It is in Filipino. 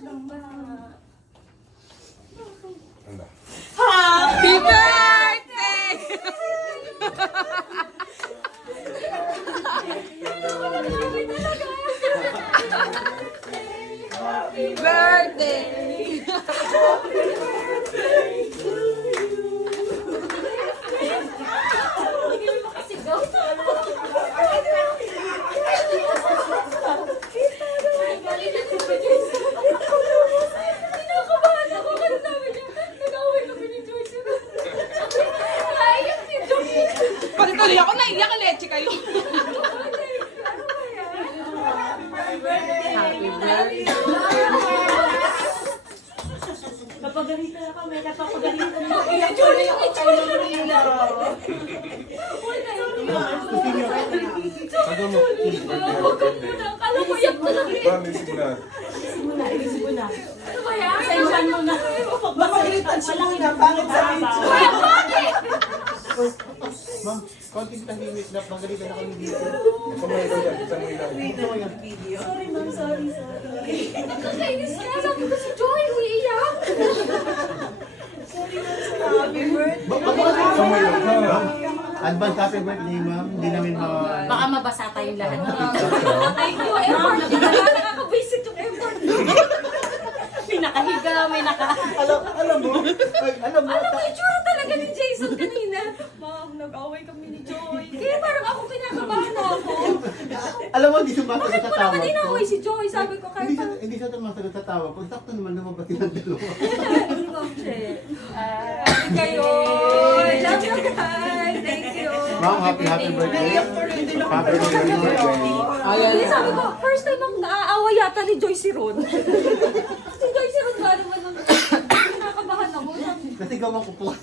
Happy birthday! Happy birthday! Pati tuloy ako naiyak, leche kayo. Happy birthday. Napagalitan ako, may napapagalitan ako. Iyak ko na yung Akala ko iyak talaga eh. Inisip mo na. Ano ba yan? Pasensyahan mo na. Mapagalitan siya muna, pangit sa video. Kuya, bakit? Ma'am, konting tahimik na pagalitan ako ni dito. Sorry ma'am, sorry. Nakakainis ka. Sabi ko si Joy, uiiyak. Happy birthday. Advance happy birthday, ma'am. Hindi namin Baka mabasa tayong lahat. Ay ko, effort. Nakaka-visit yung effort. May nakahiga, may alam mo, Alam mo, itsura talaga ni Jason kanina. Ma'am, nag-away kami ni Joy. Kaya parang ako kinakabahan na ako. alam mo, hindi sumasagot Bakit sa mo tawag naman ko. inaway si Joy? Sabi ko kahit parang... Hindi siya sumasagot sa tawag ko. Sakto naman lumabas silang dalawa. Thank kayo. Love you guys. Thank you. Ma'am, happy birthday. Happy birthday. Hindi, sabi ko, first time akong naaaway yata ni Joy si Ron. Si Joy si Ron ba naman nung kinakabahan ako. Kasi gawa ko po.